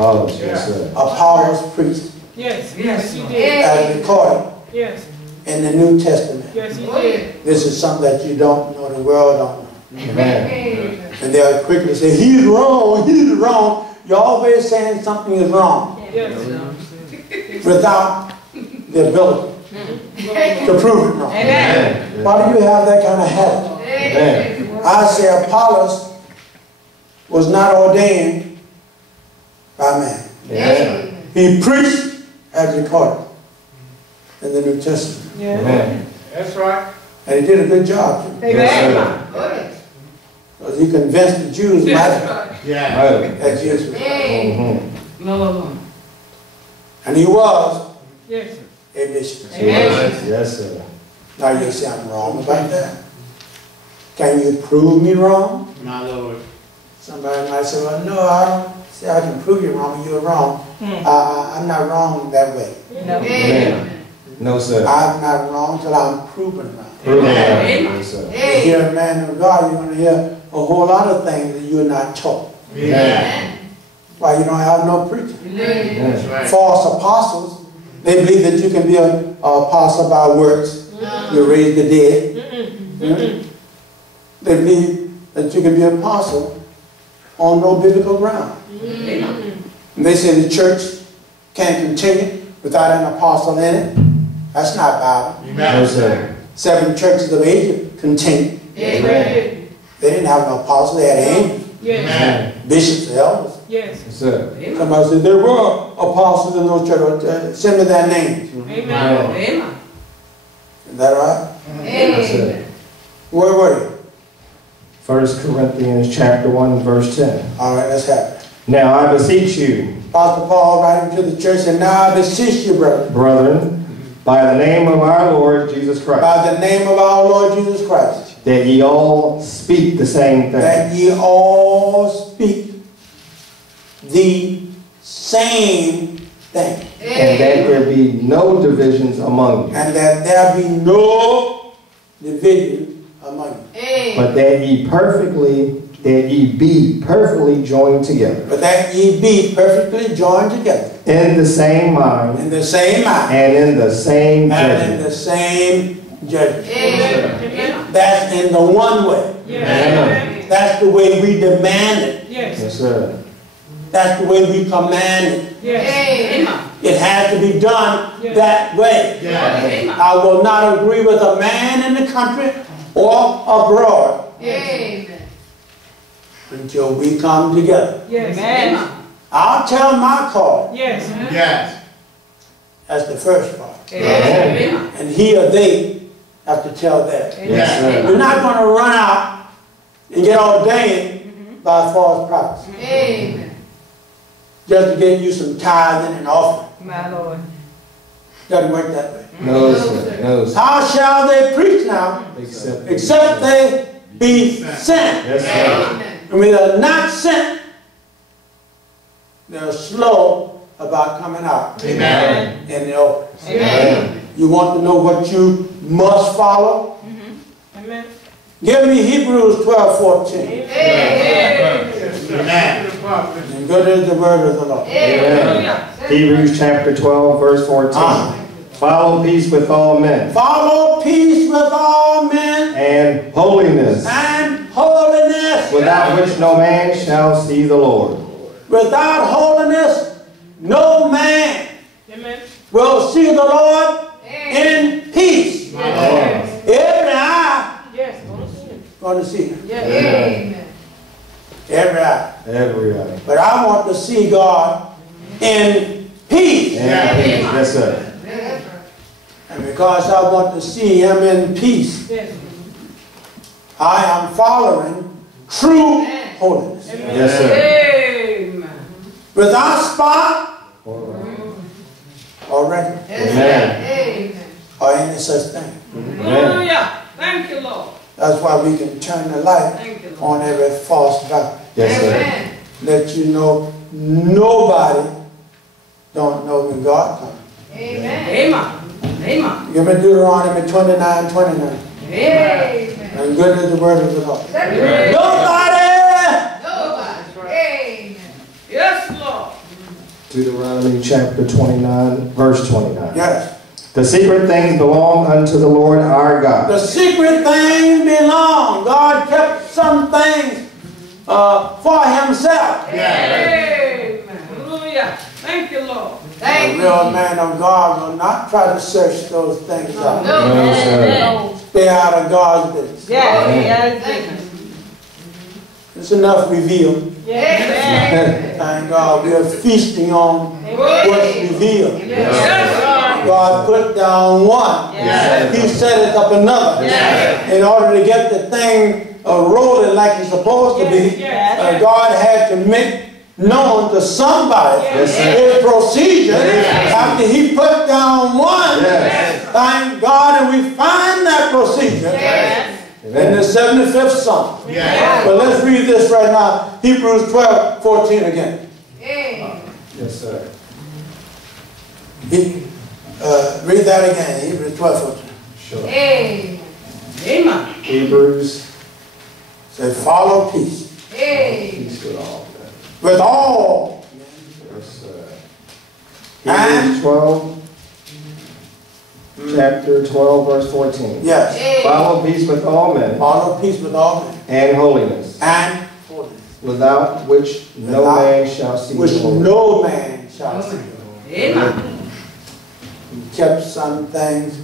Apollos, yes, sir. Apollos preached. Yes, yes, he did. As recorded Yes. in the New Testament. Yes, he did. This is something that you don't know, the world don't know. Amen. And they'll quickly say, he's wrong, he's wrong. You're always saying something is wrong. Yes. Without the ability to prove it wrong. Amen. Why do you have that kind of habit? Amen. I say Apollos was not ordained by man. Amen. He preached as recorded in the New Testament. Amen. That's right. And he did a good job. Amen. Because he convinced the Jews that Jesus was. Mm-hmm. And he was Yes. a bishop. Yes, sir. Now you say I'm wrong about that. Can you prove me wrong? My Lord. Somebody might say, well, no, I don't say I can prove you wrong, but you're wrong. I'm not wrong that way. Amen. No, sir. I'm not wrong till I'm proven wrong. Proven wrong. Yes, sir. You hear a man of God, you're going to hear a whole lot of things that you're not taught. Amen. Why you don't have no preacher. That's right. False apostles, they believe that you can be an apostle by works. You raise the dead. They believe that you can be an apostle on no biblical ground. And they say the church can't continue without an apostle in it. That's not Bible. No, sir. 7 churches of Asia continued. Amen. They didn't have no apostles, they had angels, Yes. bishops, elders. Yes. Yes, sir. Somebody said there were apostles in those churches. Send me their names. Amen. Is that right? Yes, sir. Where were you? 1 Corinthians chapter 1, verse 10. All right, let's have it. Now I beseech you, Apostle Paul writing to the church, and now I beseech you, brother, brethren, by the name of our Lord Jesus Christ, by the name of our Lord Jesus Christ, that ye all speak the same thing. that ye all speak the same thing, And that there be no divisions among you, and that there be no division among you, but that ye be perfectly joined together, but that ye be perfectly joined together in the same mind, in the same mind and in the same and in judgment. the same judgment. Amen. That's in the one way. Yes. That's the way we demand it. Yes. Yes, sir. That's the way we command it. Yes. It has to be done that way. Yeah. I will not agree with a man in the country or abroad until we come together. Yes. I'll tell my cause. Yes. Yes. That's the first part. Amen. And he or they have to tell that. Yes, sir. You're not going to run out and get ordained by false prophets just to get you some tithing and offering. My Lord. Doesn't work that way. No, sir. No, sir. How shall they preach now except they be sent? Yes, sir. And when they're not sent, they're slow about coming out Amen. in the open. Amen. You want to know what you must follow? Amen. Give me Hebrews 12:14. Amen. Amen. And good is the word of the Lord. Amen. Hebrews chapter 12, verse 14. Follow peace with all men. Follow peace with all men And holiness, and holiness. without which no man shall see the Lord. Without holiness, no man Amen. will see the Lord in peace. Amen. Every eye Yes. going to see him. Yes. Every eye. Every eye. But I want to see God in peace. And peace. Yes, sir. And because I want to see him in peace, Yes. I am following true holiness. Yes, sir. Amen. Without spot or wrinkle Amen. or any such thing. Amen. Hallelujah. Thank you, Lord. That's why we can turn the light Thank you, Lord. on every false doctrine. Yes, sir. Let you know nobody don't know when God comes. Amen. Amen. Give me Deuteronomy 29:29. Amen. And good is the word of the Lord. Amen. Nobody Yes, Lord. Deuteronomy chapter 29, verse 29. Yes. The secret things belong unto the Lord our God. The secret things belong. God kept some things for himself. Amen. Hallelujah. Thank you, Lord. A real man of God will not try to search those things out. No, sir. Stay out of God's business. Yes. It's enough revealed. Yes. Thank God we are feasting on what's revealed. Yes. God put down one. Yes. He set it up another. Yes. In order to get the thing rolling like it's supposed to be, Yes. God had to make known to somebody his procedure after he put down one. Thank God, and we find that procedure in the 75th Psalm. But let's read this right now. Hebrews 12:14 again. Yes, sir. Read that again. Hebrews 12:14. Sure. Amen. Hebrews. Say, follow peace. Peace with all. With all. Yes, sir. And? Hebrews 12. Chapter 12, verse 14. Yes. Follow peace with all men. Follow peace with all men. And holiness. And holiness. Without which no man shall see which the Lord. no man shall see. Amen. He kept some things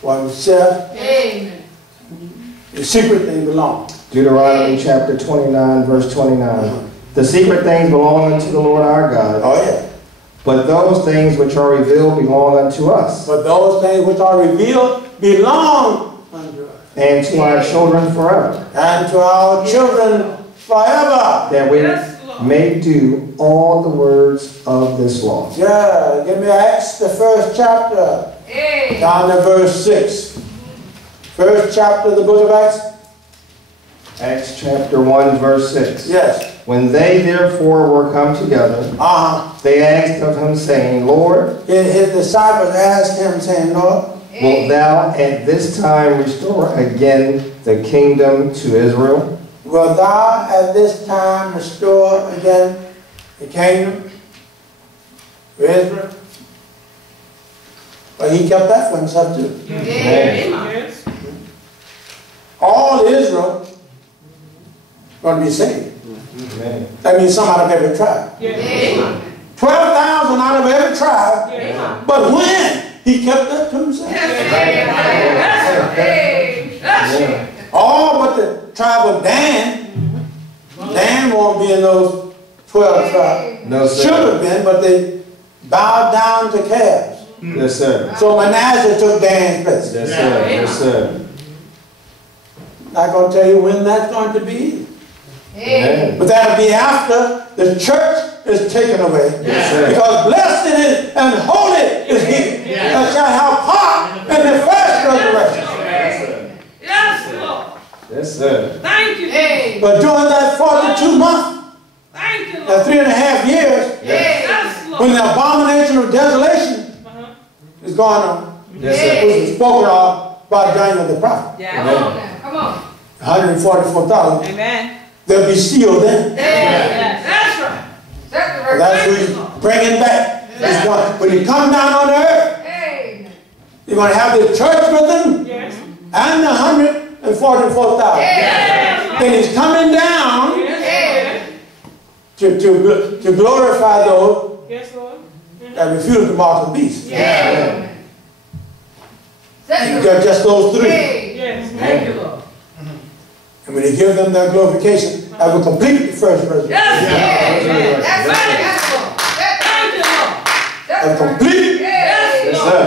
for himself. The secret thing belongs. Deuteronomy chapter 29, verse 29. The secret things belong unto the Lord our God. Oh, yeah. But those things which are revealed belong unto us. But those things which are revealed belong unto us. And to our children forever. And to our children forever. That we may do all the words of this law. Yeah, give me Acts, the first chapter. Down to verse 6. First chapter of the book of Acts. Acts chapter 1, verse 6. Yes. When they therefore were come together, they asked of him, saying, Lord, his disciples asked him, saying, Lord, wilt thou at this time restore again the kingdom to Israel? Wilt thou at this time restore again the kingdom to Israel? But he kept that for himself too. Amen. All Israel going to be saved. Amen. That means some out of every tribe. 12,000 out of every tribe. But when he kept that to himself. All but the tribe of Dan. Dan won't be in those 12 tribes. No, sir. Should have been, but they bowed down to calves. Yes, sir. So Manasseh took Dan's place. Yes, sir. Yes, sir. Not going to tell you when that's going to be. Amen. But that'll be after the church is taken away. Yes, sir. Because blessed is and holy is he that shall have part in the first resurrection. Yes, Lord. Yes, sir. Thank you. But during that 42 months, Thank you, that Lord. 3.5 years, Yes, Lord. when the abomination of desolation is going on, Yes, sir. which was spoken of by Daniel the prophet, Come on. 144,000, Amen. they'll be sealed then. That's right. That's who he's bringing back. He's going, when he comes down on the earth, you're going to have the church with him Yes. and the 144,000. Then he's coming down to glorify those Yes, Lord. that refuse the mark of the beast. Just those three. Yes. Thank you, Lord. And when he gives them their glorification, that will complete the first resurrection. Yes. That's right. Thank you, Lord. That will complete Yes, sir.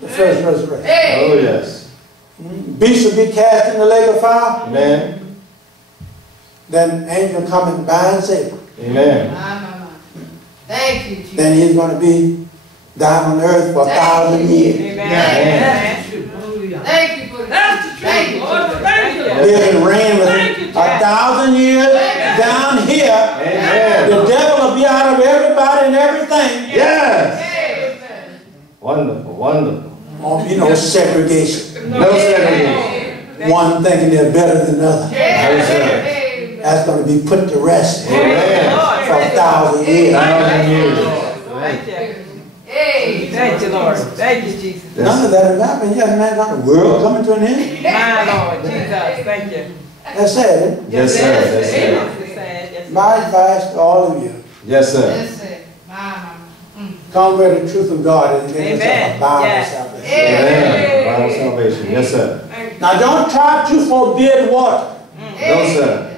the first resurrection. Oh, yes. Beasts will be cast in the lake of fire. Amen. Then angel come and bind Satan. Amen. Thank you, Jesus. Then he's going to be down on earth for 1,000 years. Amen. Thank you for that's the truth, Lord. Thank you. Live and reign with him 1,000 years down here. Amen. The devil will be out of everybody and everything. Yes. Wonderful, wonderful. Won't be no segregation. No segregation. One thinking they're better than the other. Yes, sir. That's going to be put to rest Amen. for 1,000 years. 1,000 years. Thank you. Hey. Thank you, Lord. Thank you, Jesus. None of that has happened yet, man. Not the world coming to an end. My Lord, Jesus. Thank you. That's sad, isn't it? Yes, sir. Yes, sir. It's sad. Yes, My advice to all of you, Yes, sir. Yes, sir. come where the truth of God is and get yourself a Amen. Bible Yes. salvation. Amen. Bible salvation. Yes, sir. Now don't try to forbid water. No, sir.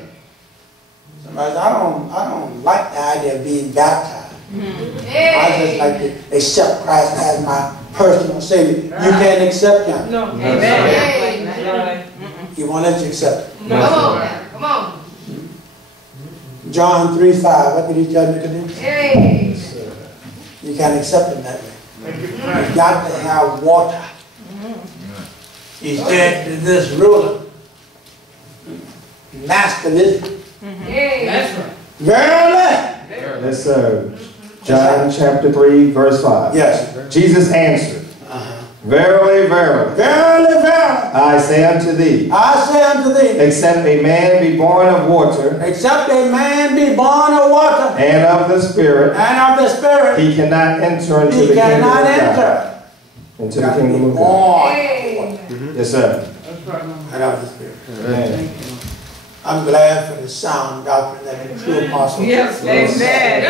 Somebody says, I don't like the idea of being baptized. I just like to accept Christ as my personal Savior. You can't accept Him. No. Amen. He won't let you accept Him. No. Come on. Come on. John 3:5. What did He tell Nicodemus? Hey. You can't accept Him that way. You've got to have water. He said to this ruler, master of Israel, That's right. verily. Yes, sir. John chapter 3, verse 5. Yes. Jesus answered, Verily, verily, Verily, verily, I say unto thee, I say unto thee, except a man be born of water except a man be born of water and of the Spirit, and of the Spirit, he cannot enter into he the kingdom cannot of God. enter. Into the kingdom of God. Born Yes, sir. and of the Spirit. Amen. I'm glad for the sound doctrine that the true apostle Yes. Amen.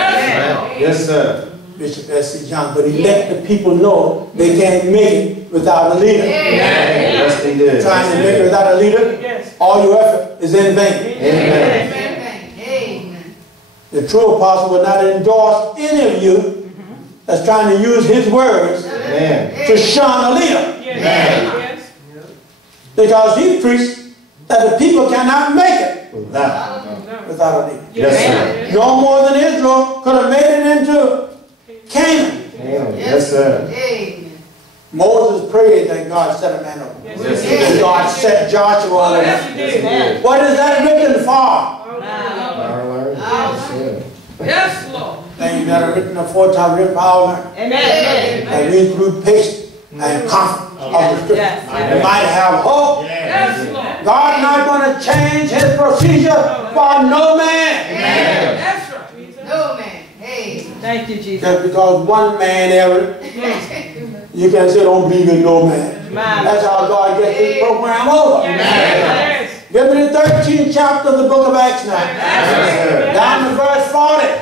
Yes, sir. Bishop S.C. John, but he let the people know they can't make it without a leader. Yes, he did. Trying to make it without a leader, all your effort is in vain. Amen. The true apostle will not endorse any of you that's trying to use his words Amen. to shun a leader. Because he preached that the people cannot make it Without. without a leader. Yes, sir. No more than Israel could have made it into Canaan. Amen. Yes, sir. Moses prayed that God set a man over. Yes, And sir. God set Joshua over. Yes, he did. What is that written for? Yes, sir. Yes, Lord. Things that are written aforetime, written for our learning. Amen. And we through patience and confidence of the Scripture, Yes. we might have hope. Yes, Lord. God not going to change His procedure for no man. That's right. No man. Hey. Thank you, Jesus. Just because one man erred, you can say don't believe in no man. That's how God gets this program over. Yes. Give me the 13th chapter of the book of Acts now. Yes, sir. Down to verse 40.